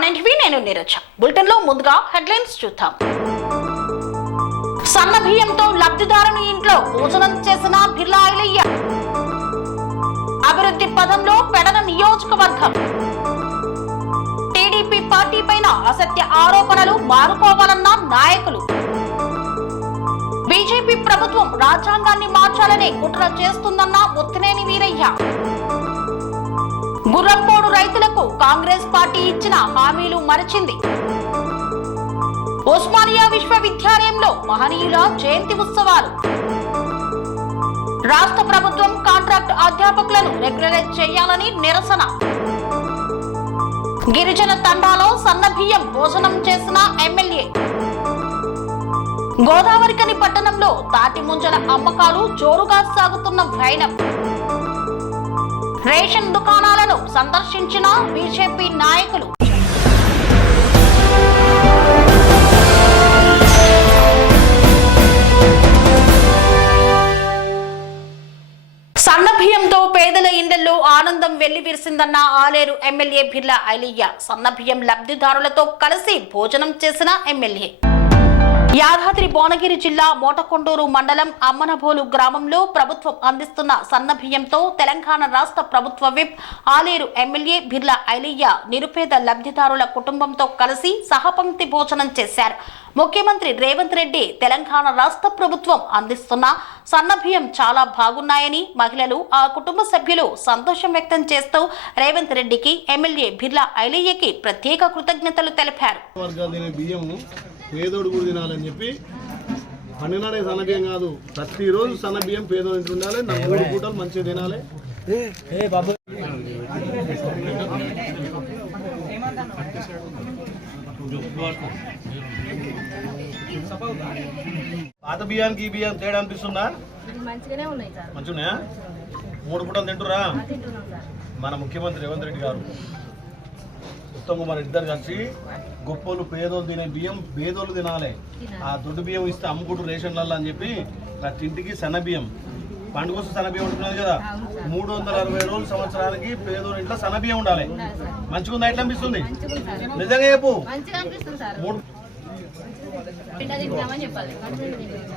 R9 నేను Neeraja. Bulletin లో ముందుగా హెడ్లైన్స్ చూద్దాం. సన్న బియ్యంతో లబ్ధిదారుని ఇంట్లో భోజనం చేసిన బిర్లా ఐలయ్య. అభివృద్ధి పదంలో పెడన నియోజకవర్గం. టీడీపీ పార్టీ పైన అసత్య ఆరోపణలు మారుకోవాలన్న నాయకులు. బీజేపీ ప్రభుత్వం రాజ్యాంగాన్ని మార్చాలని కుట్ర చేస్తుందన్న ముత్తినేని వీరయ్య. గుర్రంపోడు రైతులకు కాంగ్రెస్ పార్టీ ఇచ్చిన హామీలు మరిచింది. ఉస్మానియా విశ్వవిద్యాలయంలో మహనీయుల జయంతి ఉత్సవాలు. రాష్ట్ర ప్రభుత్వం కాంట్రాక్ట్ అధ్యాపకులను రెగ్యులరైజ్ చేయాలని నిరసన. గిరిజన తండాలో సన్న బియ్యం భోజనం చేసిన ఎమ్మెల్యే. గోదావరికని పట్టణంలో తాటి ముంజల అమ్మకాలు జోరుగా సాగుతున్న వైనం. రేషన్ దుకాణాలను సందర్శించిన బీజేపీ నాయకులు. సన్న బియ్యంతో పేదల ఇండ్లలో ఆనందం వెల్లివిరిసిందన్న ఆలేరు ఎమ్మెల్యే బిర్లా ఐలయ్య. సన్న బియ్యం లబ్ధిదారులతో కలిసి భోజనం చేసిన ఎమ్మెల్యే. యాదాద్రి భువనగిరి జిల్లా మోటకొండూరు మండలం అమ్మనబోలు గ్రామంలో ప్రభుత్వం అందిస్తున్న సన్న బియ్యంతో తెలంగాణ రాష్ట్ర ప్రభుత్వ విప్ ఆలేరు ఎమ్మెల్యే బిర్లా ఐలయ్య నిరుపేద లబ్ధిదారుల కుటుంబంతో కలిసి సహపంక్తి భోజనం చేశారు. ముఖ్యమంత్రి రేవంత్ రెడ్డి తెలంగాణ రాష్ట్ర ప్రభుత్వం అందిస్తున్న సన్న బియ్యం చాలా బాగున్నాయని మహిళలు ఆ కుటుంబ సభ్యులు సంతోషం వ్యక్తం చేస్తూ రేవంత్ రెడ్డికి ఎమ్మెల్యే బిర్లా ఐలయ్యకి ప్రత్యేక కృతజ్ఞతలు తెలిపారు. పేదోడు కూడా తినాలని చెప్పి పండినాడే సన్న బియ్యం కాదు, ప్రతిరోజు సన్న బియ్యం పేదోడు ఇంటి ఉండాలి. 3 పూటలు మంచిగా తినాలి. పాత బియ్యానికి ఈ బియ్యం తేడా అనిపిస్తుందా? మంచిగా ఉన్నాయా? 3 పూటలు తింటురా? మన ముఖ్యమంత్రి రేవంత్ రెడ్డి గారు ఉత్తమ్ కుమార్ ఇద్దరు కలిసి గొప్పలు పేదోళ్ళు తినే బియ్యం పేదోళ్ళు తినాలి, ఆ దొడ్డు బియ్యం ఇస్తే అమ్ముకుంటూ రేషన్లలో అని చెప్పి ప్రతి ఇంటికి సన్న బియ్యం పండుగ వస్తే సన్న బియ్యం ఉంటున్నది కదా. 360 రోజుల సంవత్సరానికి పేదోళ్ళ ఇంట్లో సన్న బియ్యం ఉండాలి. మంచిగా ఉందా? ఎట్లా అనిపిస్తుంది? నిజంగా చెప్పు.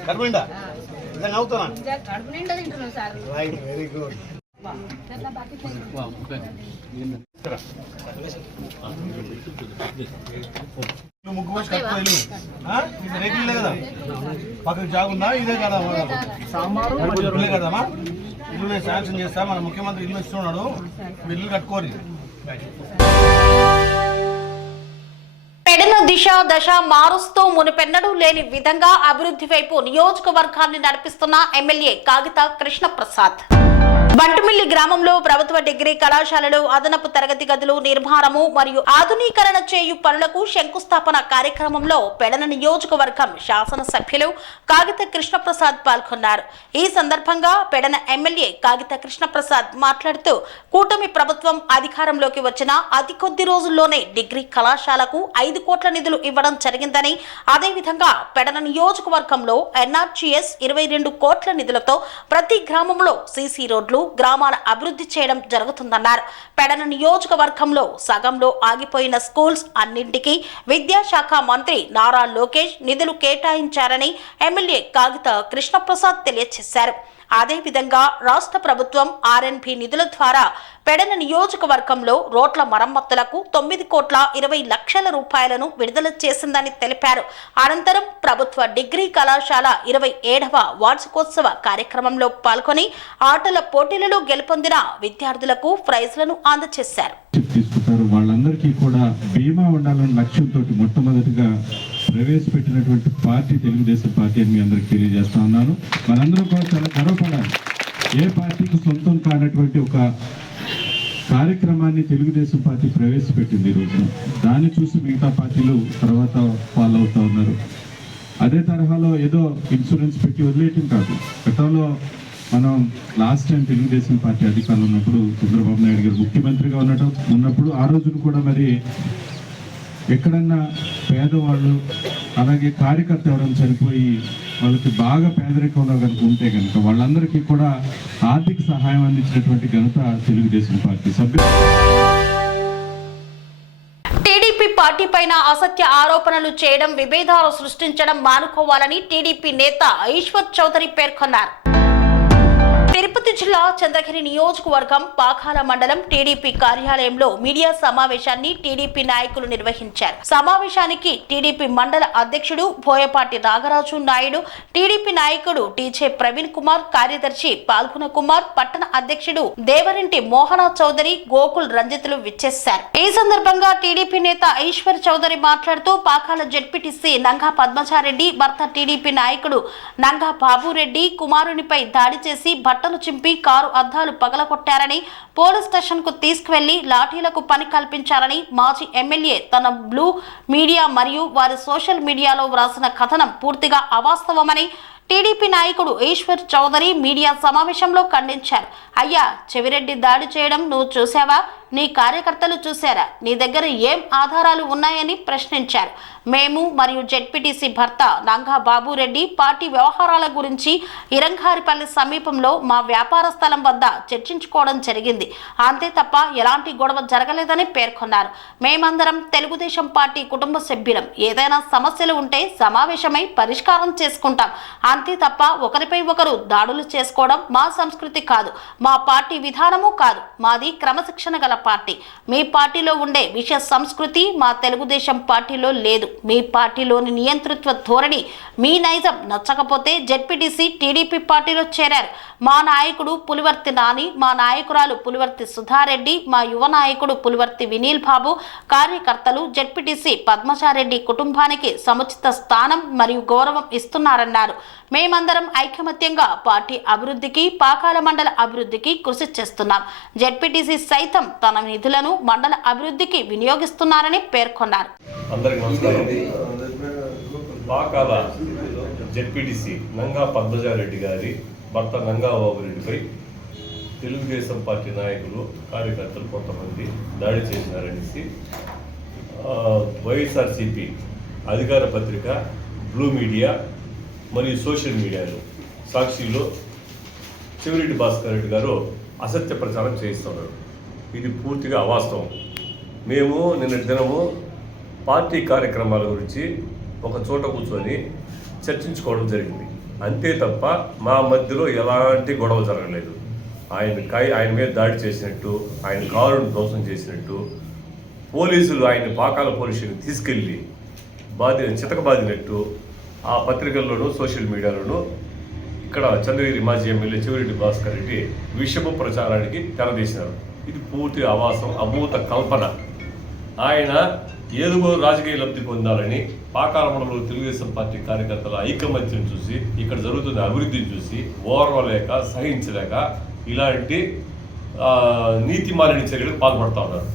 కడుపు నిండా నిజంగా అవుతున్నా? Right, very good. ముగ్గు పోసి కట్టుకోలేదు రేకులే కదా, పక్కకి జాగుందా? ఇదే కదా కదమ్మా. ఇల్లు నేను శాంక్షన్ చేస్తా, మన ముఖ్యమంత్రి ఇల్లు ఇస్తున్నాడు, ఇల్లు కట్టుకోరి. పెడన దిశ దశ మారుస్తూ మునుపెన్నడూ లేని విధంగా అభివృద్ధి వైపు నియోజకవర్గాన్ని నడిపిస్తున్న ఎమ్మెల్యే కాగిత కృష్ణప్రసాద్. బంటుమిల్లి గ్రామంలో ప్రభుత్వ డిగ్రీ కళాశాలలో అదనపు తరగతి గదులు నిర్మాణము మరియు ఆధునీకరణ చేయు పనులకు శంకుస్థాపన కార్యక్రమంలో పెడన నియోజకవర్గం శాసనసభ్యులు కాగిత కృష్ణప్రసాద్ పాల్గొన్నారు. ఈ సందర్భంగా పెడన ఎమ్మెల్యే కాగిత కృష్ణప్రసాద్ మాట్లాడుతూ కూటమి ప్రభుత్వం అధికారంలోకి వచ్చిన అతి కొద్ది రోజుల్లోనే డిగ్రీ కళాశాలకు 5 కోట్ల నిధులు ఇవ్వడం జరిగిందని, అదేవిధంగా పెడన నియోజకవర్గంలో ఎన్ఆర్జీఎస్ 22 కోట్ల నిధులతో ప్రతి గ్రామంలో సీసీ రోడ్లు గ్రామాల అభివృద్ధి చేయడం జరుగుతుందన్నారు. పెడన నియోజకవర్గంలో సగంలో ఆగిపోయిన స్కూల్స్ అన్నింటికీ విద్యాశాఖ మంత్రి నారా లోకేష్ నిధులు కేటాయించారని ఎమ్మెల్యే కాగిత కృష్ణప్రసాద్ తెలియజేశారు. అదేవిధంగా రాష్ట్ర ప్రభుత్వం ఆర్ఎన్బి నిధుల ద్వారా పెడన నియోజకవర్గంలో రోడ్ల మరమ్మతులకు 9 కోట్ల 20 లక్షల రూపాయలను విడుదల చేసిందని తెలిపారు. అనంతరం ప్రభుత్వ డిగ్రీ కళాశాల 27వ వార్షికోత్సవ కార్యక్రమంలో పాల్గొని ఆటల పోటీలలో గెలుపొందిన విద్యార్థులకు ప్రైజ్లను అందజేశారు. వాళ్ళందరికీ కూడా బీమా ఉండాలనే లక్ష్యంతో మొట్టమొదటిగా ప్రవేశపెట్టినటువంటి పార్టీ తెలుగుదేశం పార్టీ అని మీ అందరికి తెలియజేస్తా ఉన్నాను. మనందరూ కూడా చాలా గర్వపడాలి. ఏ పార్టీకి సొంతం కానటువంటి ఒక కార్యక్రమాన్ని తెలుగుదేశం పార్టీ ప్రవేశపెట్టింది ఈ రోజున. దాన్ని చూసి మిగతా పార్టీలు తర్వాత ఫాలో అవుతా ఉన్నారు. అదే తరహాలో ఏదో ఇన్సూరెన్స్ పెట్టి వదిలేయటం కాదు. గతంలో మనం లాస్ట్ టైం తెలుగుదేశం పార్టీ అధికారంలో ఉన్నప్పుడు చంద్రబాబు నాయుడు గారు ముఖ్యమంత్రిగా ఉన్నప్పుడు ఆ రోజున కూడా మరి ఎక్కడన్నా పేదవాళ్ళు అలాగే కార్యకర్త ఎవరైనా చనిపోయి వాళ్ళకి బాగా పేదరికంలో కనుక ఉంటే కనుక వాళ్ళందరికీ కూడా ఆర్థిక సహాయం అందించినటువంటి ఘనత తెలుగుదేశం పార్టీ సభ్యులు. పార్టీ పైన అసత్య ఆరోపణలు చేయడం, విభేదాలు సృష్టించడం మానుకోవాలని టీడీపీ నేత ఈశ్వర్ చౌదరి పేర్కొన్నారు. తిరుపతి జిల్లా చంద్రగిరి నియోజకవర్గం పాకాల మండలం టీడీపీ కార్యాలయంలో మీడియా సమావేశాన్ని టీడీపీ నాయకులు నిర్వహించారు. సమావేశానికి టీడీపీ మండల అధ్యక్షుడు బోయపాటి నాగరాజు నాయుడు, టీడీపీ నాయకుడు టీజే ప్రవీణ్ కుమార్, కార్యదర్శి పాల్గొన కుమార్, పట్టణ అధ్యక్షుడు దేవరింటి మోహన చౌదరి, గోకుల్ రంజితులు విచ్చేశారు. ఈ సందర్భంగా టీడీపీ నేత ఈశ్వర్ చౌదరి మాట్లాడుతూ పాకాల జెడ్పీటీసీ నంగా పద్మచారెడ్డి భర్త టీడీపీ నాయకుడు నంగా బాబురెడ్డి కుమారునిపై దాడి చేసి బట్టలు చింపి కారు అద్దాలు పగలగొట్టారని, పోలీస్ స్టేషన్ కు తీసుకువెళ్లి లాఠీలకు పని కల్పించారని మాజీ ఎమ్మెల్యే తన బ్లూ మీడియా మరియు వారి సోషల్ మీడియాలో వ్రాసిన కథనం పూర్తిగా అవాస్తవమని టీడీపీ నాయకుడు ఈశ్వర్ చౌదరి మీడియా సమావేశంలో ఖండించారు. అయ్యా, చెవిరెడ్డి దాడి చేయడం నువ్వు చూసావా? నీ కార్యకర్తలు చూశారా? నీ దగ్గర ఏం ఆధారాలు ఉన్నాయని ప్రశ్నించారు. మేము మరియు జెడ్పీటీసీ భర్త నంగా బాబురెడ్డి పార్టీ వ్యవహారాల గురించి ఇరంగారిపల్లి సమీపంలో మా వ్యాపార స్థలం వద్ద చర్చించుకోవడం జరిగింది. అంతే తప్ప ఎలాంటి గొడవ జరగలేదని పేర్కొన్నారు. మేమందరం తెలుగుదేశం పార్టీ కుటుంబ సభ్యులం. ఏదైనా సమస్యలు ఉంటే సమావేశమై పరిష్కారం చేసుకుంటాం. అంతే తప్ప ఒకరిపై ఒకరు దాడులు చేసుకోవడం మా సంస్కృతి కాదు, మా పార్టీ విధానము కాదు. మాది క్రమశిక్షణ గల పార్టీ. మీ పార్టీలో ఉండే విష సంస్కృతి మా తెలుగుదేశం పార్టీలో లేదు. మీ పార్టీలోని నియంతృత్వ ధోరణి, మీ నైజం నచ్చకపోతే జెడ్పీటీసీ టీడీపీ పార్టీలో చేరారు. మా నాయకుడు పులివర్తి నాని, మా నాయకురాలు పులివర్తి సుధారెడ్డి, మా యువ నాయకుడు పులివర్తి వినీల్ బాబు, కార్యకర్తలు జెడ్పీటీసీ పద్మచారెడ్డి కుటుంబానికి సముచిత స్థానం మరియు గౌరవం ఇస్తున్నారన్నారు. మేమందరం ఐకమత్యంగా పార్టీ అభివృద్ధికి, పాకాల మండల అభివృద్ధికి కృషి చేస్తున్నాం. జెడ్పీటీసీ సైతం తన నిధులను మండల అభివృద్ధికి వినియోగిస్తున్నారని పేర్కొన్నారు. అందరికీ నమస్కారం. పాకాల జెడ్పీటీసీ నంగా పద్మజారెడ్డి గారి భర్త నంగా బాబురెడ్డిపై తెలుగుదేశం పార్టీ నాయకులు, కార్యకర్తలు కొంతమంది దాడి చేసినారనేసి వైఎస్ఆర్సీపీ అధికార పత్రిక, బ్లూ మీడియా మరియు సోషల్ మీడియాలో సాక్షిలో చెవిరెడ్డి భాస్కర్ రెడ్డి గారు అసత్య ప్రచారం చేయిస్తున్నారు. ఇది పూర్తిగా అవాస్తవం. మేము నిన్నటి దినము పార్టీ కార్యక్రమాల గురించి ఒక చోట కూర్చొని చర్చించుకోవడం జరిగింది. అంతే తప్ప మా మధ్యలో ఎలాంటి గొడవ జరగలేదు. ఆయన మీద దాడి చేసినట్టు, ఆయన కారును ధ్వంసం చేసినట్టు, పోలీసులు ఆయన పాకాల పోలీసుని తీసుకెళ్ళి చితకబాదినట్టు ఆ పత్రికల్లోనూ సోషల్ మీడియాలోనూ ఇక్కడ చంద్రగిరి మాజీ ఎమ్మెల్యే చెవిరెడ్డి భాస్కర్ రెడ్డి విషపు ప్రచారానికి తెరదీసినారు. ఇది పూర్తి అభూత కల్పన. ఆయన ఏదో రాజకీయ లబ్ధి పొందాలని పాకాల మండలంలో తెలుగుదేశం పార్టీ కార్యకర్తల ఐకమత్యం చూసి, ఇక్కడ జరుగుతున్న అభివృద్ధిని చూసి ఓర్వలేక, సహించలేక ఇలాంటి నీతి మాలిన చర్యలకు పాల్పడతా ఉన్నారు.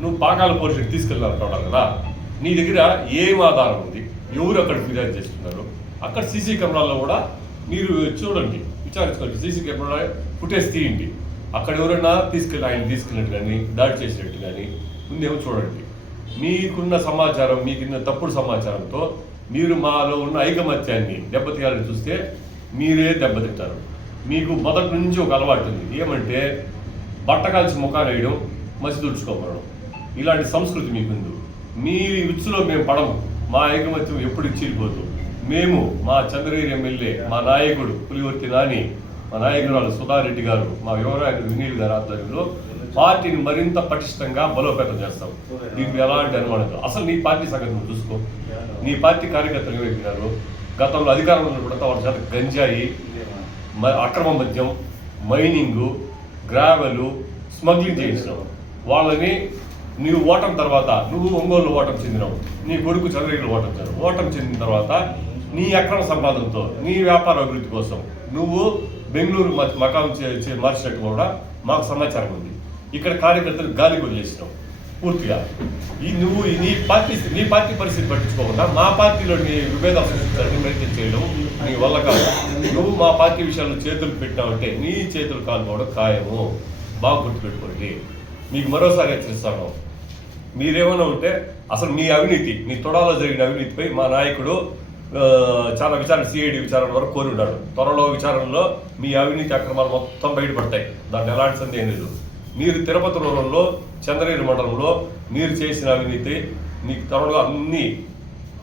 నువ్వు పాకాల పోలీసులకు తీసుకెళ్ళాలంటున్నావు కదా, నీ దగ్గర ఏం ఆధారం ఉంది? ఎవరు అక్కడ ఫిర్యాదు చేస్తున్నారు? అక్కడ సీసీ కెమెరాల్లో కూడా మీరు చూడండి, విచారించుకోండి. సీసీ కెమెరా ఫుటేజ్ తీయండి. అక్కడ ఎవరైనా ఆయన తీసుకెళ్ళినట్టు కానీ, దాడి చేసినట్టు కానీ ముందేమో చూడండి. మీకున్న సమాచారం, మీకున్న తప్పుడు సమాచారంతో మీరు మాలో ఉన్న ఐకమత్యాన్ని దెబ్బతీయాలని చూస్తే మీరే దెబ్బతింటారు. మీకు మొదటి నుంచి ఒక అలవాటు ఉంది. ఏమంటే బట్ట కాల్చి ముఖాన్ని వేయడం, మసి తుడుచుకోవడం. ఇలాంటి సంస్కృతి మీకుంది. మీ విచ్చులో మేము పడము. మా ఐకమత్యం ఎప్పుడు చీలిపోదు. మేము మా చంద్రగిరి ఎమ్మెల్యే, మా నాయకుడు పులివర్తి నాని, మా నాయకురాలు సుధారెడ్డి గారు, మా యువ నాయకుడు వినీల్ గారి ఆధ్వర్యంలో పార్టీని మరింత పటిష్టంగా బలోపేతం చేస్తాం. దీనికి ఎలాంటి అనుమానం. అసలు నీ పార్టీ సంగతి నువ్వు చూసుకో. నీ పార్టీ కార్యకర్తలు ఏమైపోయినారు? గతంలో అధికారంలో ఉన్నప్పుడు వాళ్ళ చేత గంజాయి, అక్రమ మద్యం, మైనింగు, గ్రావెలు, స్మగ్లింగ్ చేయించినావు. వాళ్ళని నీవు ఓటమి తర్వాత, నువ్వు ఒంగోలు ఓటమి చెందినావు, నీ కొడుకు చంద్రగిరిలో ఓటమి చెందిన తర్వాత నీ అక్రమ సంపాదనతో నీ వ్యాపార అభివృద్ధి కోసం నువ్వు బెంగళూరు మకాం మార్చినట్టు కూడా మాకు సమాచారం ఉంది. ఇక్కడ కార్యకర్తలు గాలికి వదిలేసినావు పూర్తిగా. నువ్వు నీ పార్టీ పరిస్థితి పట్టించుకోకుండా మా పార్టీలో నీ విభేదాలు సృష్టించాలని ప్రయత్నం చేయడం నీ వల్ల కాదు. నువ్వు మా పార్టీ విషయాల్లో చేతులు పెట్టావంటే నీ చేతులు కాలుకోవడం ఖాయము. బాగా గుర్తుపెట్టుకోండి. మీకు మరోసారి హెచ్చరిస్తాను. మీరేమైనా ఉంటే అసలు మీ అవినీతి, మీ తొడాలో జరిగిన అవినీతిపై మా నాయకుడు చాలా సిఐడి విచారణ వరకు కోరి ఉన్నాడు. త్వరలో విచారణలో మీ అవినీతి అక్రమాలు మొత్తం బయటపడతాయి. దాంట్లో ఎలాంటి సందేహం లేదు. మీరు తిరుపతి రూరంలో, చంద్రగిరి మండలంలో మీరు చేసిన అవినీతి మీకు త్వరలో అన్ని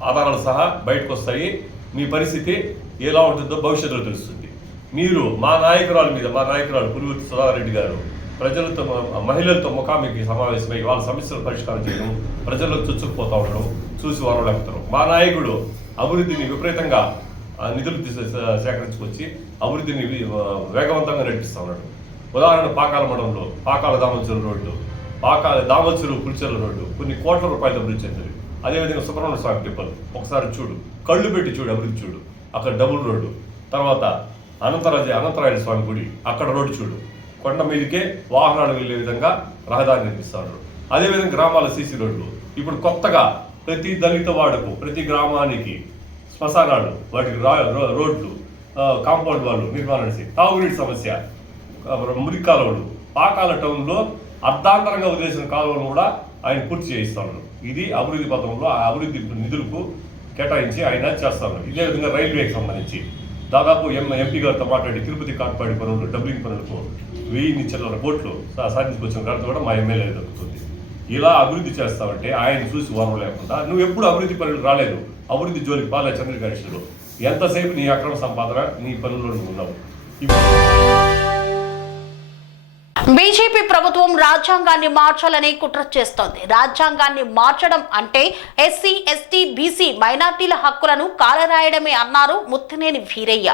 ఆధారాలు సహా బయటకు వస్తాయి. మీ పరిస్థితి ఎలా ఉంటుందో భవిష్యత్తులో తెలుస్తుంది. మీరు మా నాయకురాలు పులివర్తి సుధారెడ్డి గారు ప్రజలతో మహిళలతో ముఖాముఖి సమావేశమై వాళ్ళ సమస్యలు పరిష్కారం చేయడం, ప్రజలకు చుచ్చుకుపోతూ ఉండడం చూసి వరవలేకపోతారు. మా నాయకుడు అభివృద్ధిని విపరీతంగా నిధులు సేకరించుకొచ్చి అభివృద్ధిని వేగవంతంగా నడిపిస్తూ ఉన్నాడు. ఉదాహరణ పాకాల మండలంలో పాకాల దామోదర రోడ్డు, దామోదర పులిచెర్ల రోడ్డు కొన్ని కోట్ల రూపాయలు అభివృద్ధి చెందింది. అదేవిధంగా సుబ్రహ్మణ్య స్వామి టెంపుల్ ఒకసారి చూడు, కళ్ళు పెట్టి చూడు, అభివృద్ధి చూడు. అక్కడ డబుల్ రోడ్డు. తర్వాత అనంతరాయ స్వామి గుడి, అక్కడ రోడ్డు చూడు. కొండ మీదకే వాహనాలు వెళ్ళే విధంగా రహదారి నిర్మిస్తారు. అదేవిధంగా గ్రామాల సీసీ రోడ్లు. ఇప్పుడు కొత్తగా ప్రతి దళిత వాడకు ప్రతి గ్రామానికి శ్మశానాలు, వాటికి రోడ్లు, కాంపౌండ్ వాళ్ళు నిర్మాణం చేసి తాగునీటి సమస్య, మురికి కాలువలు, పాకాల టౌన్లో అర్ధాంతరంగా వదిలేసిన కాలువలను కూడా ఆయన పూర్తి చేయిస్తున్నారు. ఇది అభివృద్ధి పథంలో ఆ అభివృద్ధి నిధులకు కేటాయించి ఆయన చేస్తున్నారు. ఇదే విధంగా రైల్వేకి సంబంధించి దాదాపు ఎంపీ గారితో మాట్లాడి తిరుపతి కాట్పాడి పనులు, డబ్లింగ్ పనులకు 1000 చిల్లర కోట్లు సాధించుకొచ్చిన ఘనత కూడా మా ఎమ్మెల్యే దొరుకుతుంది. ఇలా అభివృద్ధి చేస్తామంటే ఆయన చూసి వరం లేకుండా నువ్వు ఎప్పుడు అభివృద్ధి పనులు రాలేదు. అభివృద్ధి జోలికి పాలే చంద్రకాశిలో ఎంతసేపు నీ అక్రమ సంపాదన నీ పనుల్లో ఉన్నావు. బీజేపీ ప్రభుత్వం రాజ్యాంగాన్ని మార్చాలని కుట్ర చేస్తోంది. రాజ్యాంగాన్ని మార్చడం అంటే ఎస్సీ, ఎస్టీ, బీసీ మైనార్టీల హక్కులను కాలరాయడమే అన్నారు ముత్తినేని వీరయ్య.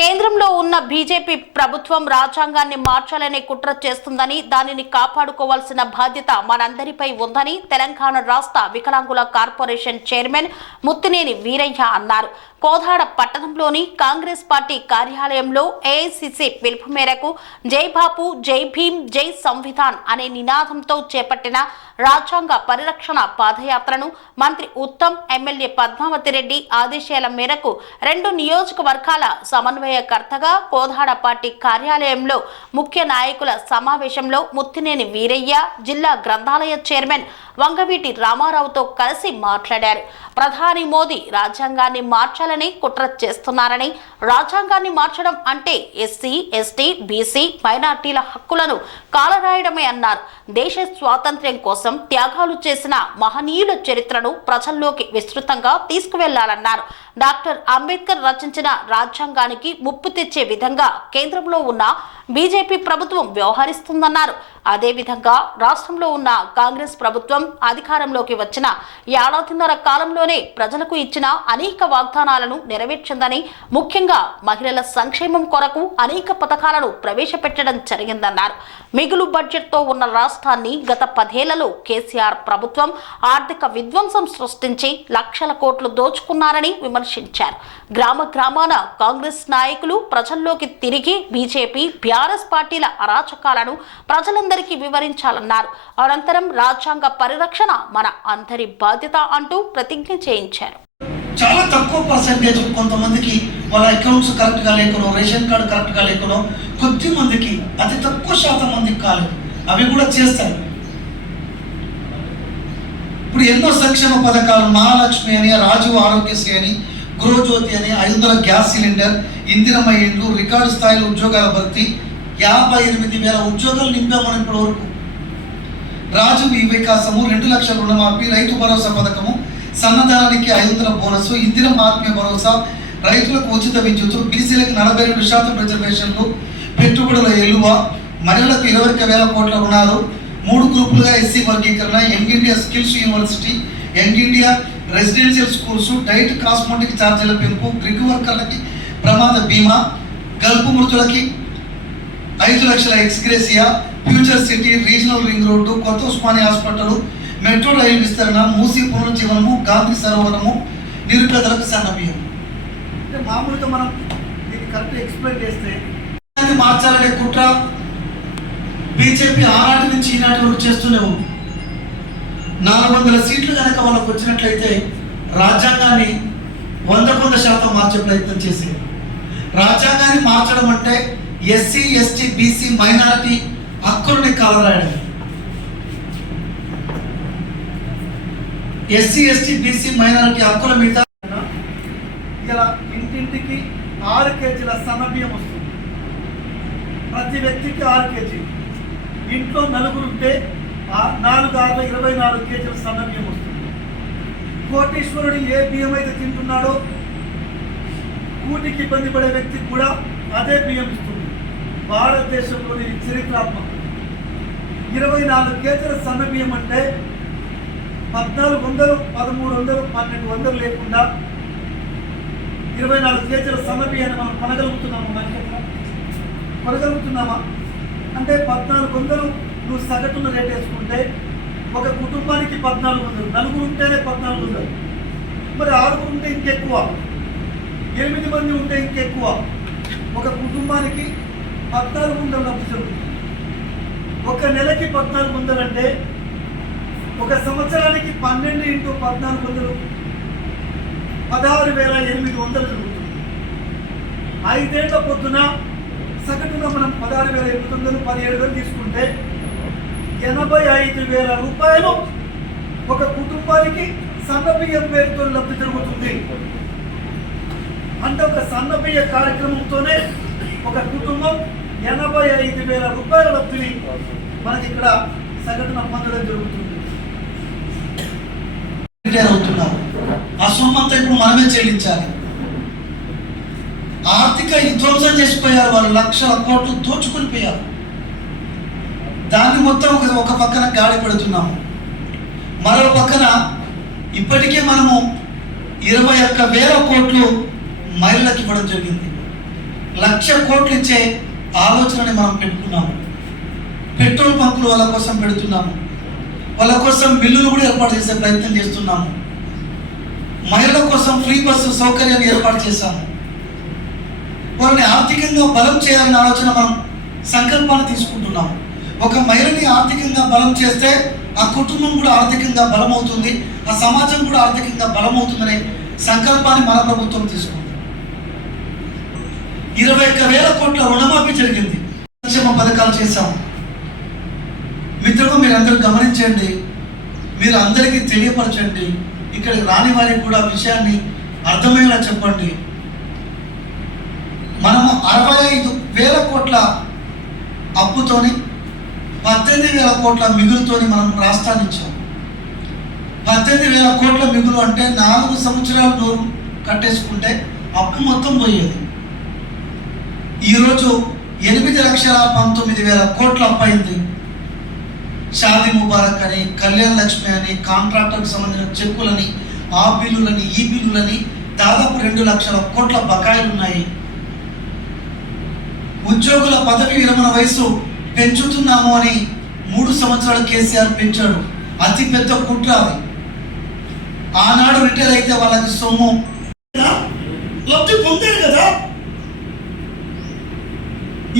కేంద్రంలో ఉన్న బీజేపీ ప్రభుత్వం రాజ్యాంగాన్ని మార్చాలనే కుట్ర చేస్తుందని, దానిని కాపాడుకోవాల్సిన బాధ్యత మనందరిపై ఉందని తెలంగాణ రాష్ట్ర వికలాంగుల కార్పొరేషన్ చైర్మన్ ముత్తినేని వీరయ్య అన్నారు. కోదాడ పట్టణంలోని కాంగ్రెస్ పార్టీ కార్యాలయంలో ఏఐసిసి పిలుపు మేరకు జై బాపు, జై భీమ్, జై సంవిధాన్ అనే నినాదంతో చేపట్టిన రాజ్యాంగ పరిరక్షణ పాదయాత్రను మంత్రి ఉత్తమ్, ఎమ్మెల్యే పద్మావతి రెడ్డి ఆదేశాల మేరకు 2 నియోజకవర్గాల సమన్వయకర్తగా కోదాడ పార్టీ కార్యాలయంలో ముఖ్య నాయకుల సమావేశంలో ముత్తినేని వీరయ్య, జిల్లా గ్రంథాలయ చైర్మన్ వంగవీటి రామారావుతో కలిసి మాట్లాడారు. ప్రధాని మోదీ రాజ్యాంగాన్ని మార్చాలని కుట్ర చేస్తున్నారని, రాజ్యాంగాన్ని మార్చడం అంటే ఎస్సీ, ఎస్టీ, బీసీ మైనార్టీల హక్కులను కాలరాయడమే అన్నారు. దేశ స్వాతంత్ర్యం కోసం త్యాగాలు చేసిన మహనీయుల చరిత్రను ప్రజల్లోకి విస్తృతంగా తీసుకువెళ్లాలన్నారు. డాక్టర్ అంబేద్కర్ రచించిన రాజ్యాంగానికి ముప్పు తెచ్చే విధంగా కేంద్రంలో ఉన్న బీజేపీ ప్రభుత్వం వ్యవహరిస్తుందన్నారు. అదేవిధంగా రాష్ట్రంలో ఉన్న కాంగ్రెస్ ప్రభుత్వం అధికారంలోకి వచ్చిన ఏడాదిన్నర కాలంలోనే ప్రజలకు ఇచ్చిన అనేక వాగ్దానాలను నెరవేర్చిందని, ముఖ్యంగా మహిళల సంక్షేమం కొరకు అనేక పథకాలను ప్రవేశపెట్టడం జరిగిందన్నారు. మిగులు బడ్జెట్తో ఉన్న రాష్ట్రాన్ని గత 10 ఏళ్లలో కేసీఆర్ ప్రభుత్వం ఆర్థిక విధ్వంసం సృష్టించి లక్షల కోట్లు దోచుకున్నారని విమర్శించారు. గ్రామాన కాంగ్రెస్ నాయకులు ప్రజల్లోకి తిరిగి బీజేపీ, బీఆర్ఎస్ పార్టీల అరాచకాలను ప్రజలందరికీ వివరించాలన్నారు. అనంతరం రాజ్యాంగ పరిరక్షణ మన అందరి బాధ్యత అంటూ ప్రతిజ్ఞ చేయించారు. చాలా తక్కువ పర్సెంటేజ్ కొంతమందికి వాళ్ళ అకౌంట్స్ కరెక్ట్గా లేకనో, రేషన్ కార్డు కరెక్ట్గా లేకనో, కొద్ది మందికి, అతి తక్కువ శాతం మందికి కాలేదు. అవి కూడా చేస్తారు. ఇప్పుడు ఎన్నో సంక్షేమ పథకాలు, మహాలక్ష్మి అని, రాజీవ్ ఆరోగ్యశ్రీ అని, గృహజ్యోతి అని, 500 గ్యాస్ సిలిండర్, ఇందిరమ్మ ఇండ్లు, రికార్డు స్థాయిలో ఉద్యోగాల భర్తీ, 58,000 ఉద్యోగాలు నింపామని ఇప్పటి వరకు. రాజీవ్ వికాసము, 2 లక్షల రుణమాఫీ, రైతు భరోసా పథకము, సన్నదానానికి 500 బోనస్, ఇందిరమ్మ ఆత్మీయ భరోసా, రైతులకు ఉచిత విద్యుత్, బీసీలకు 42% రిజర్వేషన్లు, పెట్టుబడుల ఎలువ, మహిళలకు 21,000 కోట్ల రుణాలు, 3 గ్రూపులుగా ఎస్సీ వర్గీకరణ, young India skills university, young India residential schools, diet cosmetic ఛార్జీల పెంపు, గ్రిగ్ వర్కర్లకి ప్రమాద బీమా, గల్పు మృతులకి 5 లక్షల ex gratia, future city, regional ring road, కొత్త ఉస్మానియా హాస్పిటల్, మెట్రో రైలు విస్తరణ, మూసీ పునరుజ్జీవనము, గాంధీ సరోవరము, నిరుపేదలకు సన్నబియ్యం. అంటే మామూలుగా మనం దీన్ని కరెక్ట్గా ఎక్స్ప్లెయిన్ చేస్తే మార్చాలనే కుట్ర బీజేపీ ఆనాటి నుంచి ఈనాటి వరకు చేస్తూనే ఉంది. 400 సీట్లు కనుక వాళ్ళకు వచ్చినట్లయితే రాజ్యాంగాన్ని 100% మార్చే ప్రయత్నం చేసేది. రాజ్యాంగాన్ని మార్చడం అంటే ఎస్సీ, ఎస్టీ, బీసీ మైనారిటీ హక్కులని కాలరాయడం. ఎస్సీ, ఎస్టీ, బీసీ మైనారిటీ హక్కుల మీద ఇలా ఇంటింటికి 6 కేజీల సన్నబియ్యం వస్తుంది. ప్రతి వ్యక్తికి 6 కేజీలు. ఇంట్లో 4 ఉంటే 4 6 24 కేజీల సన్నబియ్యం వస్తుంది. కోటీశ్వరుడు ఏ బియ్యం అయితే తింటున్నాడో కూటికి ఇబ్బంది పడే వ్యక్తికి కూడా అదే బియ్యం ఇస్తుంది. భారతదేశంలోని చరిత్రాత్మక 24 కేజీల సన్న బియ్యం అంటే 1400, 1300, 1200 లేకుండా 24 కేజీల సన్న బియ్యాన్ని మనం కొనగలుగుతున్నామా? అంటే 1400 నువ్వు సగటున రేట్ వేసుకుంటే ఒక కుటుంబానికి 1400, నలుగురు ఉంటేనే 1400, మరి 6 ఉంటే ఇంకెక్కువ, 8 మంది ఉంటే ఇంకెక్కువ. ఒక కుటుంబానికి 1400 లబ్ధి జరుగుతుంది. ఒక నెలకి 1400 అంటే ఒక సంవత్సరానికి 12 × 1400 16,800 జరుగుతుంది. 5 ఏళ్ల పొద్దున సగటున మనం 16,800, 17,000 తీసుకుంటే 85,000 రూపాయలు ఒక కుటుంబానికి సన్న బియ్యం పేరుతో లబ్ధి జరుగుతుంది. అంటే ఒక సన్న బియ్య కార్యక్రమంతోనే ఒక కుటుంబం 85,000 రూపాయల లబ్ధిని మనకి ఇక్కడ సగటున పొందడం జరుగుతుంది. ఆ సొమ్మంతా ఇప్పుడు మనమే చెల్లించాలి. ఆర్థిక విధ్వంసం చేసిపోయారు వాళ్ళు, లక్షల కోట్లు దోచుకొని పోయారు. దాన్ని మొత్తం ఒక పక్కన గాడి పెడుతున్నాము, మరో పక్కన ఇప్పటికే మనము 21,000 కోట్లు మహిళలకు ఇవ్వడం జరిగింది. 1,00,000 కోట్లు ఇచ్చే ఆలోచనని మనం పెట్టుకున్నాము. పెట్రోల్ బంకులు వాళ్ళ కోసం పెడుతున్నాము, వాళ్ళ కోసం బిల్లులు కూడా ఏర్పాటు చేసే ప్రయత్నం చేస్తున్నాము. మహిళల కోసం ఫ్రీ బస్సు సౌకర్యాన్ని ఏర్పాటు చేశాము. వాళ్ళని ఆర్థికంగా బలం చేయాలనే ఆలోచన మనం సంకల్పాన్ని తీసుకుంటున్నాము. ఒక మహిళని ఆర్థికంగా బలం చేస్తే ఆ కుటుంబం కూడా ఆర్థికంగా బలమవుతుంది, ఆ సమాజం కూడా ఆర్థికంగా బలమవుతుందనే సంకల్పాన్ని మన ప్రభుత్వం తీసుకుంది. 21,000 కోట్ల రుణమాఫీ జరిగింది, సంక్షేమ పథకాలు చేశాము. మిత్రులు మీరందరూ గమనించండి, మీరు అందరికీ తెలియపరచండి, ఇక్కడికి రాని వారికి కూడా విషయాన్ని అర్థమయ్యేలా చెప్పండి. మనము 65,000 కోట్ల అప్పుతోని 18,000 కోట్ల మిగులుతోని మనం రాష్ట్రాన్ని ఇచ్చాం. 18,000 కోట్ల మిగులు అంటే 4 సంవత్సరాలు నోరు కట్టేసుకుంటే అప్పు మొత్తం పోయేది. ఈరోజు 8,19,000 కోట్ల అప్పు అయింది. షాదీ ముబారక్ అని, కళ్యాణ లక్ష్మి అని, కాంట్రాక్టర్కి సంబంధించిన చెక్కులని, ఆ బిల్లులని, ఈ బిల్లులని దాదాపు 2 లక్షల కోట్ల బకాయిలు ఉన్నాయి. ఉద్యోగుల పదవి విరమణ వయసు పెంచుతున్నాము అని 3 సంవత్సరాలు కేసీఆర్ పెంచాడు. అతి పెద్ద కుట్ర అది. ఆనాడు రిటైర్ అయితే వాళ్ళకి సొమ్ము లబ్ధి పొందారు కదా,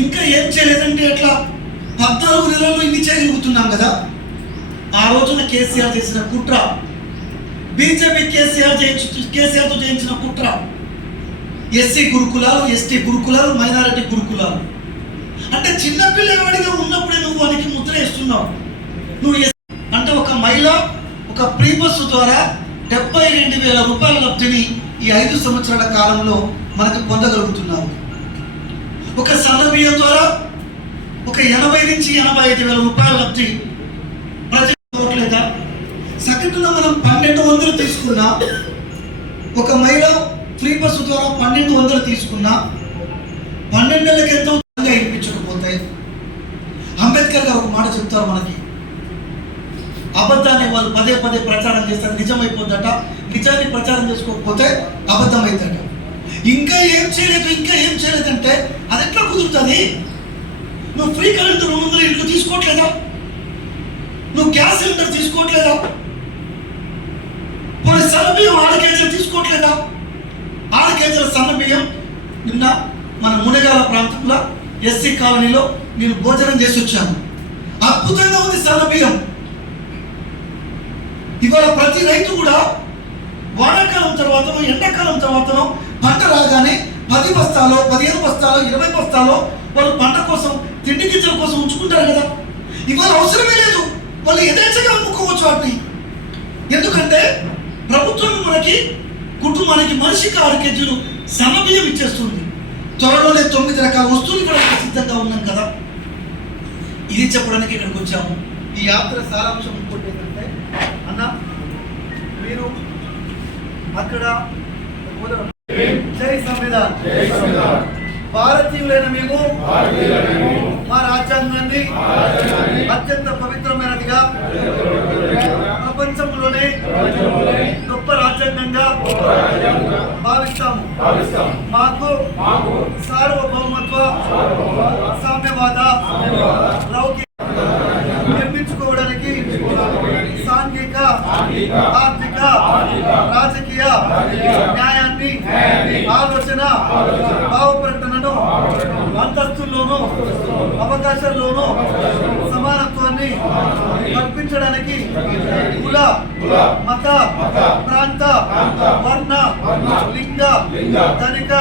ఇంకా ఏం చేయలేదంటే ఎట్లా? 14 నెలల్లో ఇన్ని చేయగలుగుతున్నాం కదా. ఆ రోజున కేసీఆర్ చేసిన కుట్ర, బీజేపీ కేసీఆర్తో చేయించిన కుట్ర, ఎస్సీ గురుకులాలు, ఎస్టీ గురుకులాలు, మైనారిటీ గురుకులాలు. అంటే చిన్నపిల్లవాడిగా ఉన్నప్పుడే నువ్వు వానికి ముద్ర వేస్తున్నావు. నువ్వు అంటే ఒక మహిళ ఒక ప్రీ బస్సు ద్వారా 72,000 రూపాయల లబ్ధిని ఈ 5 సంవత్సరాల కాలంలో మనకు పొందగలుగుతున్నావు. ఒక సన్న బియ్యం ద్వారా ఒక 80,000 నుంచి 85,000 రూపాయల లబ్ధి ప్రజలేదా? సగటున మనం 1,200 తీసుకున్నా, ఒక మహిళ ఫ్రీ బస్సు ద్వారా 1,200 తీసుకున్నా 12 నెలలకు ఎంతో ఇప్పించకపోతే, అంబేద్కర్ గారు ఒక మాట చెప్తారు మనకి, అబద్ధాన్ని వాళ్ళు పదే పదే ప్రచారం చేస్తారు, నిజమైపోద్దట. నిజాన్ని ప్రచారం చేసుకోకపోతే అబద్ధం అవుతుందట. ఇంకా ఏం చేయలేదంటే అది ఎట్లా కుదురుతుంది? నువ్వు ఫ్రీ కరెంట్ 200 ఇంట్లో తీసుకోవట్లేదా? నువ్వు గ్యాస్ సిలిండర్ తీసుకోవట్లేదా? కొన్ని సన్న బియ్యం 6 కేజీలు తీసుకోవట్లేదా? 6 కేజీల సన్న బియ్యం నిన్న మన మునగాల ప్రాంతంలో ఎస్సీ కాలనీలో నేను భోజనం చేసి వచ్చాను. అద్భుతంగా ఉంది సన్న బియ్యం. ఇవాళ ప్రతి రైతు కూడా వానాకాలం తర్వాతనో ఎండాకాలం తర్వాతనో పంట రాగానే 10 బస్తాలో, 15 బస్తాలో, 20 బస్తాలో వాళ్ళు పంట కోసం, తిండి గింజల కోసం ఉంచుకుంటారు కదా. ఇవాళ అవసరమే లేదు, వాళ్ళు యథేచ్ఛగా అమ్ముకోవచ్చు వాటిని. ఎందుకంటే ప్రభుత్వం మనకి కుటుంబానికి మనిషికి 6 కేజీలు సన్న బియ్యం ఇచ్చేస్తుంది. త్వరలోనే 9 రకాల వస్తువులు ఇక్కడ సిద్ధంగా ఉన్నాం కదా. ఇది చెప్పడానికి ఇక్కడికి వచ్చాము. ఈ యాత్ర సారాంశం ఇంకోటి ఏంటంటే, అన్న మీరు అక్కడ జై సంవిధాన్. భారతీయులైన మేము మా రాజ్యాంగాన్ని అత్యంత పవిత్రమైనదిగా, ప్రపంచంలోనే గొప్ప రాజ్యాంగంగా భావిస్తాము. మాకు సార్వభౌమత్వ, సామ్యవాద, లౌకిక నిర్మించుకోవడానికి సాంఘిక, ఆర్థిక, రాజకీయ న్యాయాన్ని, ఆలోచన, భావ ప్రకటనను, అంతస్తుల్లోనూ అవకాశాల్లోనూ సమానత్వాన్ని కల్పించడానికి కుల, మత, ప్రాంత, వర్ణ, లింగ, ధనిక,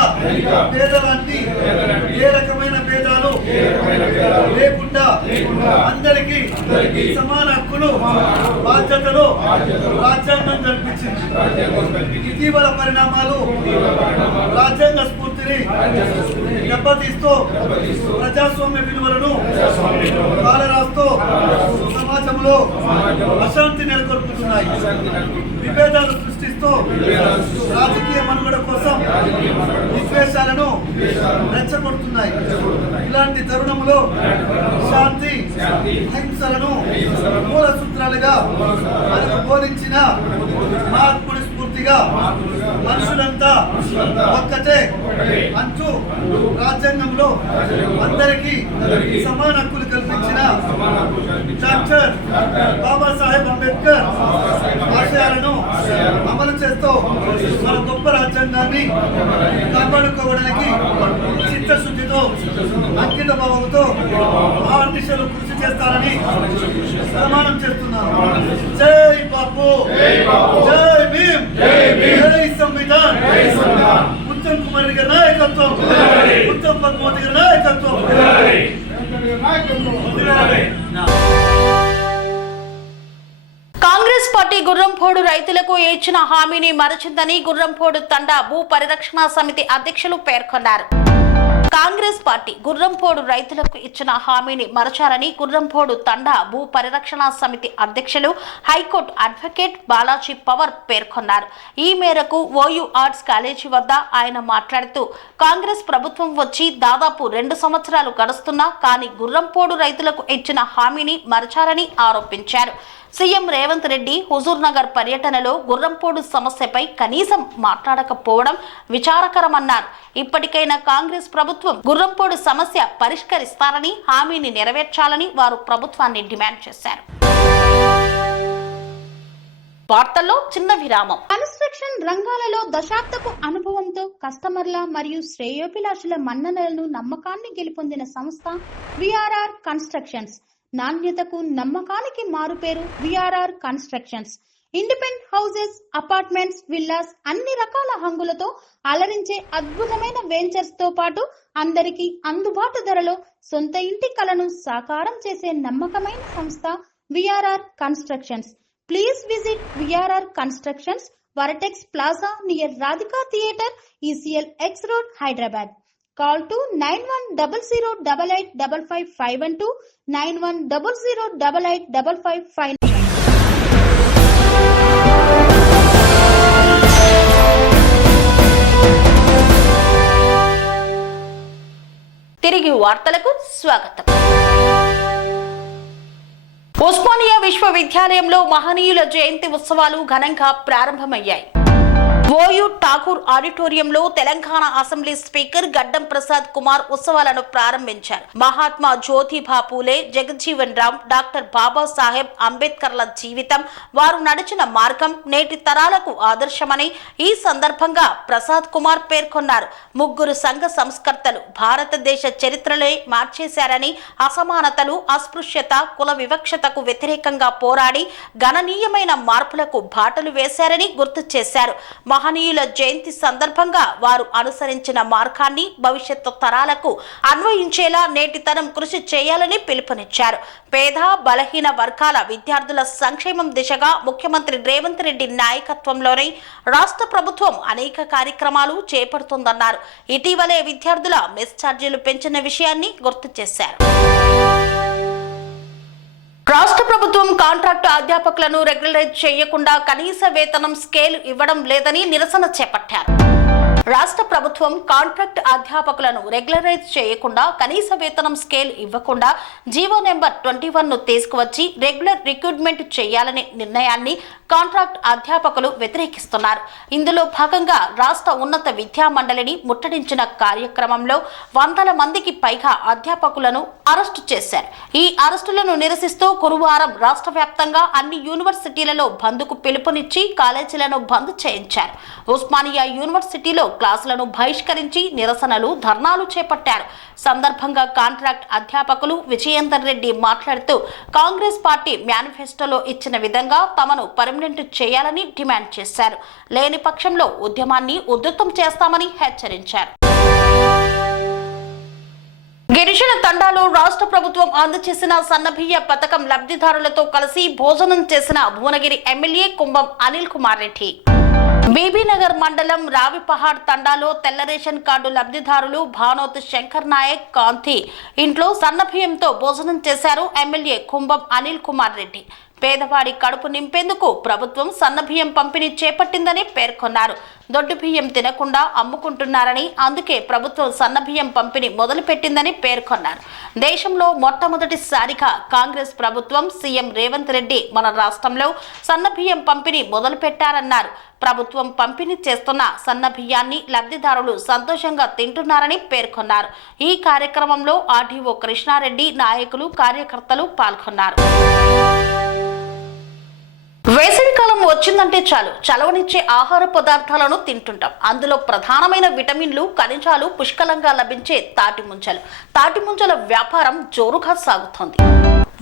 పేద లాంటి ఏ రకమైన భేదాలు లేకుండా అందరికీ సమాన హక్కులు, బాధ్యతలు రాజ్యాంగం కల్పించింది. ఇటీవల పరిణామాలు రాజ్యాంగ స్ఫూర్తిని దెబ్బతీస్తూ ప్రజాస్వామ్య విలువలను కాలరాస్తూ సమాజంలో అశాంతి నెలకొల్పుతున్నాయి. విభేదాలు సృష్టిస్తూ రాజకీయ మనుగడ కోసం విద్వేషాలను రెచ్చగొడుతున్నాయి. ఇలాంటి తరుణంలో శాంతి, అహింసలను మూల సూత్రాలుగా మనకు బోధించిన మహాత్ముడి స్ఫూర్తిగా మనుషులంతా ఒక్కటే అంటూ రాజ్యాంగంలో అందరికీ సమాన హక్కులు కల్పించిన డాక్టర్ బాబాసాహెబ్ అంబేద్కర్ ఆశయాలను అమలు చేస్తూ మన గొప్ప రాజ్యాంగాన్ని కాపాడుకోవడానికి చిత్తశుద్ధితో, అంకిత భావంతో ఆర్దిశలు కృషి చేస్తారని ప్రమాణం చేస్తున్నాను. జై బాపు, జై భీమ్, జై సంవిధాన్. ఉత్తమ్ కుమార్ గారి నాయకత్వం, ఉత్తమ్ పద్మావతి గారి నాయకత్వం. కాంగ్రెస్ పార్టీ గుర్రంపోడు రైతులకు ఇచ్చిన హామీని మరచిందని గుర్రంపోడు తండా భూ పరిరక్షణ సమితి అధ్యక్షులు పేర్కొన్నారు. కాంగ్రెస్ పార్టీ గుర్రంపోడు రైతులకు ఇచ్చిన హామీని మరచారని గుర్రంపోడు తండా భూ పరిరక్షణ సమితి అధ్యక్షులు హైకోర్టు అడ్వకేట్ బాలాజీ పవర్ పేర్కొన్నారు. ఈ మేరకు ఓయూ ఆర్ట్స్ కాలేజీ వద్ద ఆయన మాట్లాడుతూ కాంగ్రెస్ ప్రభుత్వం వచ్చి దాదాపు 2 సంవత్సరాలు గడుస్తున్నా కానీ గుర్రంపోడు రైతులకు ఇచ్చిన హామీని మరచారని ఆరోపించారు. సీఎం రేవంత్ రెడ్డి హుజూర్ నగర్ పర్యటనలో గుర్రంపోడు సమస్యపై కనీసం మాట్లాడకపోవడం విచారకరమన్నారు. ఇప్పటికైనా కాంగ్రెస్ ప్రభుత్వం గుర్రంపోడు సమస్య పరిష్కరిస్తారని, హామీని నెరవేర్చాలని వారు ప్రభుత్వాన్ని డిమాండ్ చేశారు. వార్తల్లో చిన్న విరామం. కన్స్ట్రక్షన్ రంగాలలో దశాబ్దపు అనుభవంతో కస్టమర్ల మరియు శ్రేయోభిలాషుల మన్ననలను, నమ్మకాన్ని గెలుపొందిన సంస్థ విఆర్ఆర్ కన్స్ట్రక్షన్స్. నాణ్యతకు, నమ్మకానికి మారుపేరు VRR constructions. Independent houses, apartments, villas అన్ని రకాల హంగులతో అలరించే అద్భుతమైన వెంచర్స్ తో పాటు అందరికీ అందుబాటు ధరలో సొంత ఇంటి కలను సాకారం చేసే నమ్మకమైన సంస్థ VRR constructions. Please visit VRR constructions, వరటెక్స్ plaza near Radhika theatre, ECL X Road, Hyderabad. Call to 9100885552, 9100885559. తిరిగి వార్తలకు స్వాగతం. ఉస్మానియా విశ్వవిద్యాలయంలో మహనీయుల జయంతి ఉత్సవాలు ఘనంగా ప్రారంభమయ్యాయి. ఓయూ ఠాకూర్ ఆడిటోరియంలో తెలంగాణ అసెంబ్లీ స్పీకర్ గడ్డం ప్రసాద్ కుమార్ ఉత్సవాలను ప్రారంభించారు. మహాత్మా జ్యోతిబా పూలే, జగజ్జీవన్ రామ్, డాక్టర్ బాబాసాహెబ్ అంబేద్కర్ల జీవితం, వారు నడిచిన మార్గం నేటి తరాలకు ఆదర్శమని ఈ సందర్భంగా ప్రసాద్ కుమార్ పేర్కొన్నారు. ముగ్గురు సంఘ సంస్కర్తలు భారతదేశ చరిత్రలే మార్చేశారని, అసమానతలు, అస్పృశ్యత, కుల వివక్షతకు వ్యతిరేకంగా పోరాడి గణనీయమైన మార్పులకు బాటలు వేశారని గుర్తు చేశారు. మహనీయుల జయంతి సందర్భంగా వారు అనుసరించిన మార్గాన్ని భవిష్యత్తు తరాలకు అన్వయించేలా నేటి తరం కృషి చేయాలని పిలుపునిచ్చారు. పేద, బలహీన వర్గాల విద్యార్థుల సంక్షేమం దిశగా ముఖ్యమంత్రి రేవంత్ రెడ్డి నాయకత్వంలోనే రాష్ట్ర ప్రభుత్వం అనేక కార్యక్రమాలు చేపడుతుందన్నారు. ఇటీవలే విద్యార్థుల మెస్ ఛార్జీలు పెంచిన విషయాన్ని గుర్తు చేశారు. రాష్ట్ర ప్రభుత్వం కాంట్రాక్టు అధ్యాపకులను రెగ్యులరైజ్ చేయకుండా కనీస వేతనం స్కేల్ ఇవ్వడం లేదని నిరసన చేపట్టారు. రాష్ట్ర ప్రభుత్వం కాంట్రాక్ట్ అధ్యాపకులను రెగ్యులరైజ్ చేయకుండా కనీస వేతనం స్కేల్ ఇవ్వకుండా జీవో నెంబర్ 21ను తీసుకువచ్చి రెగ్యులర్ రిక్రూట్మెంట్ చేయాలనే నిర్ణయాన్ని కాంట్రాక్ట్ అధ్యాపకులు వ్యతిరేకిస్తున్నారు. ఇందులో భాగంగా రాష్ట్ర ఉన్నత విద్యా మండలిని ముట్టడించిన కార్యక్రమంలో వందల మందికి పైగా అధ్యాపకులను అరెస్టు చేశారు. ఈ అరెస్టులను నిరసిస్తూ గురువారం రాష్ట్ర వ్యాప్తంగా అన్ని యూనివర్సిటీలలో బంద్కు పిలుపునిచ్చి కాలేజీలను బంద్ చేయించారు. ఉస్మానియా యూనివర్సిటీలో క్లాసులను బహిష్కరించి నిరసనలు, ధర్నాలు చేపట్టారు. సందర్భంగా కాంట్రాక్ట్ అధ్యాపకులు విజయేందర్ రెడ్డి మాట్లాడుతూ కాంగ్రెస్ పార్టీ మేనిఫెస్టోలో ఇచ్చిన విధంగా తమను పర్మనెంట్ చేయాలని డిమాండ్ చేశారు. లేని పక్షంలో ఉద్యమాన్ని ఉధృతం చేస్తామని హెచ్చరించారు. గిరిజన తండాలో రాష్ట్ర ప్రభుత్వం అందజేసిన సన్నబియ్య పథకం లబ్ధిదారులతో కలిసి భోజనం చేసిన భువనగిరి ఎమ్మెల్యే కుంభం అనిల్ కుమార్ రెడ్డి. బీబీనగర్ మండలం రావిపహాడ్ తండాలో తెల్ల రేషన్ కార్డు లబ్ధిదారులు భానోత్ శంకర్ నాయక్ కాంతి ఇంట్లో సన్నబియ్యంతో భోజనం చేశారు ఎమ్మెల్యే కుంభం అనిల్ కుమార్ రెడ్డి. పేదవాడి కడుపు నింపేందుకు ప్రభుత్వం సన్నబియ్యం పంపిణీ చేపట్టిందని పేర్కొన్నారు. దొడ్డు బియ్యం తినకుండా అమ్ముకుంటున్నారని, అందుకే ప్రభుత్వం సన్నబియ్యం పంపిణీ మొదలుపెట్టిందని పేర్కొన్నారు. దేశంలో మొట్టమొదటిసారిగా కాంగ్రెస్ ప్రభుత్వం సీఎం రేవంత్ రెడ్డి మన రాష్ట్రంలో సన్నబియ్యం పంపిణీ మొదలుపెట్టారన్నారు. ప్రభుత్వం పంపిణీ చేస్తున్న సన్న బియ్యాన్ని లబ్ధిదారులు సంతోషంగా తింటున్నారని పేర్కొన్నారు. ఈ కార్యక్రమంలో ఆర్డీఓ కృష్ణారెడ్డి, నాయకులు, కార్యకర్తలు పాల్గొన్నారు. వేసవికాలం వచ్చిందంటే చాలు చలవనిచ్చే ఆహార పదార్థాలను తింటుంటాం. అందులో ప్రధానమైన విటమిన్లు, ఖనిజాలు పుష్కలంగా లభించే తాటి ముంజల వ్యాపారం జోరుగా సాగుతోంది.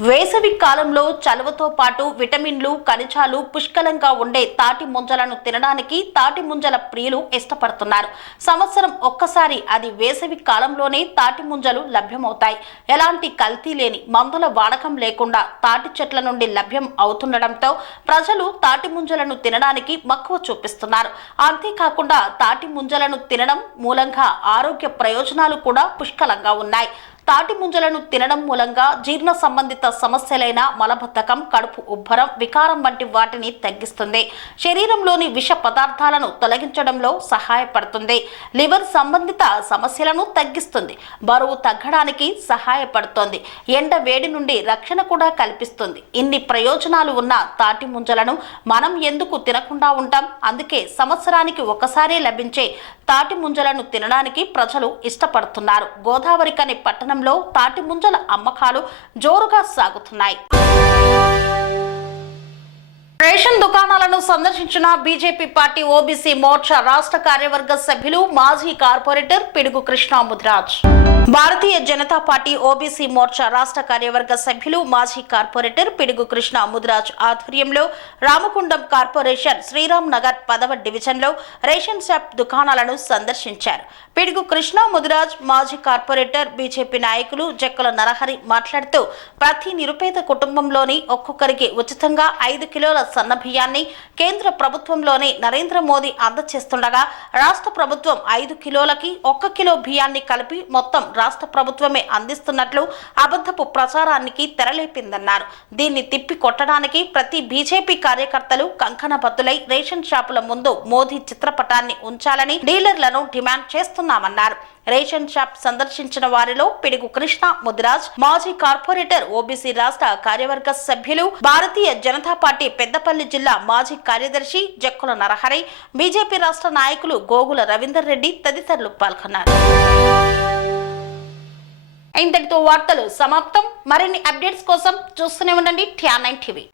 వేసవి కాలంలో చలువతో పాటు విటమిన్లు, ఖనిజాలు పుష్కలంగా ఉండే తాటి ముంజలను తినడానికి తాటి ముంజల ప్రియులు ఇష్టపడుతున్నారు. సంవత్సరం ఒక్కసారి అది వేసవి కాలంలోనే తాటి ముంజలు లభ్యమవుతాయి. ఎలాంటి కల్తీ లేని, మందుల వాడకం లేకుండా తాటి చెట్ల నుండి లభ్యం అవుతుండటంతో ప్రజలు తాటి ముంజలను తినడానికి మక్కువ చూపిస్తున్నారు. అంతేకాకుండా తాటి ముంజలను తినడం మూలంగా ఆరోగ్య ప్రయోజనాలు కూడా పుష్కలంగా ఉన్నాయి. తాటి ముంజలను తినడం మూలంగా జీర్ణ సంబంధిత సమస్యలైన మలబద్ధకం, కడుపు ఉబ్బరం, వికారం వంటి వాటిని తగ్గిస్తుంది. శరీరంలోని విష పదార్థాలను తొలగించడంలో సహాయపడుతుంది. లివర్ సంబంధిత సమస్యలను తగ్గిస్తుంది. బరువు తగ్గడానికి సహాయపడుతుంది. ఎండ వేడి నుండి రక్షణ కూడా కల్పిస్తుంది. ఇన్ని ప్రయోజనాలు ఉన్న తాటి ముంజలను మనం ఎందుకు తినకుండా ఉంటాం? అందుకే సంవత్సరానికి ఒకసారి లభించే తాటి ముంజలను తినడానికి ప్రజలు ఇష్టపడుతున్నారు. గోదావరి కని పట్టణంలో తాటి ముంజల అమ్మకాలు జోరుగా సాగుతున్నాయి. రేషన్ దుకాణాలను సందర్శించిన బీజేపీ పార్టీ ఓబీసీ మోర్చా రాష్ట్ర కార్యవర్గ సభ్యులు, మాజీ కార్పొరేటర్ పిడుగు కృష్ణ ముదిరాజ్. భారతీయ జనతా పార్టీ ఓబీసీ మోర్చా రాష్ట్ర కార్యవర్గ సభ్యులు, మాజీ కార్పొరేటర్ పిడుగు కృష్ణ ముదిరాజ్ ఆధ్వర్యంలో రామకుండం కార్పొరేషన్ శ్రీరామ్ నగర్ 10వ డివిజన్లో రేషన్ షాప్ దుకాణాలను సందర్శించారు. పిడుగు కృష్ణ ముదిరాజ్, మాజీ కార్పొరేటర్, బీజేపీ నాయకులు జక్కల నరహరి మాట్లాడుతూ ప్రతి నిరుపేద కుటుంబంలోని ఒక్కొక్కరికి ఉచితంగా 5 కిలోల సన్న బియ్యాన్ని కేంద్ర ప్రభుత్వంలోనే నరేంద్ర మోదీ అందజేస్తుండగా రాష్ట్ర ప్రభుత్వం 5 కిలోలకి 1 కిలో బియ్యాన్ని కలిపి మొత్తం రాష్ట్ర ప్రభుత్వమే అందిస్తున్నట్లు అబద్ధపు ప్రచారానికి తెరలేపిందన్నారు. దీన్ని తిప్పి కొట్టడానికి ప్రతి బీజేపీ కార్యకర్తలు కంకణబద్దులై రేషన్ షాపుల ముందు మోదీ చిత్రపటాన్ని ఉంచాలని డీలర్లను డిమాండ్ చేస్తున్నామన్నారు. రేషన్ షాప్ సందర్శించిన వారిలో పిడుగు కృష్ణ ముదిరాజ్, మాజీ కార్పొరేటర్, ఓబీసీ రాష్ట్ర కార్యవర్గ సభ్యులు, భారతీయ జనతా పార్టీ పెద్దపల్లి జిల్లా మాజీ కార్యదర్శి జక్కుల నరహరి, బీజేపీ రాష్ట్ర నాయకులు గోగుల రవీందర్ రెడ్డి తదితరులు పాల్గొన్నారు. ఇంతటితో వార్తలు సమాప్తం. మరిన్ని అప్డేట్స్ కోసం చూస్తూనే ఉండండి TR9 టీవీ.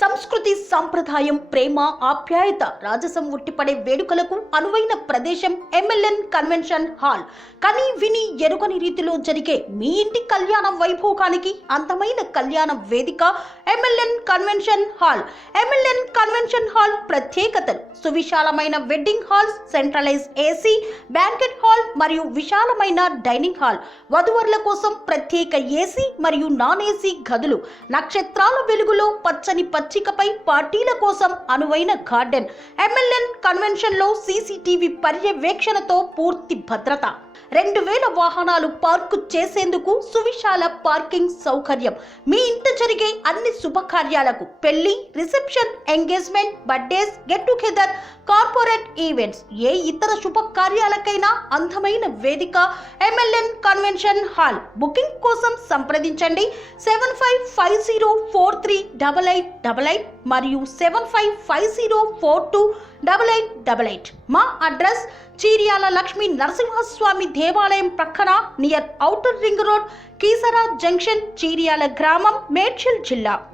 సంస్కృతి, సంప్రదాయం, ప్రేమ, ఆప్యాయత, రాజసం ఉట్టిపడే వేడుకలకు అనువైన ప్రదేశం ఎంఎల్ఎన్ కన్వెన్షన్ హాల్. కని విని ఎరుగని రీతిలో జరిగే మీ ఇంటి కళ్యాణ వైభోగానికి అందమైన కళ్యాణ వేదిక MLN convention hall. MLN convention hall ప్రత్యేకతలు: సువిశాలమైన wedding halls, centralise AC banquet hall మరియు విశాలమైన డైనింగ్ హాల్, వధువరుల కోసం ప్రత్యేక ఏసీ మరియు నాన్ ఏసీ గదులు, నక్షత్రాల వెలుగులో పచ్చని పచ్చికపై పార్టీల కోసం అనువైన గార్డెన్. ఎంఎల్ఎన్ కన్వెన్షన్ లో CCTV పర్యవేక్షణతో పూర్తి భద్రత. 2000 వాహనాలు పార్కు చేసేందుకు సువిశాల పార్కింగ్ సౌకర్యం. మీ ఇంట జరిగే అన్ని శుభకార్యాలకు, పెళ్లి, reception, engagement, birthdays, get together, corporate events, ఏ ఇతర శుభకార్యాలకైనా అందమైన వేదిక MLN కన్వెన్షన్ హాల్. బుకింగ్ కోసం సంప్రదించండి 7550438888 మరియు 7550428888. మా అడ్రస్ చీర్యాల లక్ష్మీ నరసింహస్వామి దేవాలయం ప్రక్కన near outer ring road, Keesara junction, Cheeryal గ్రామం, మేడ్చల్ జిల్లా.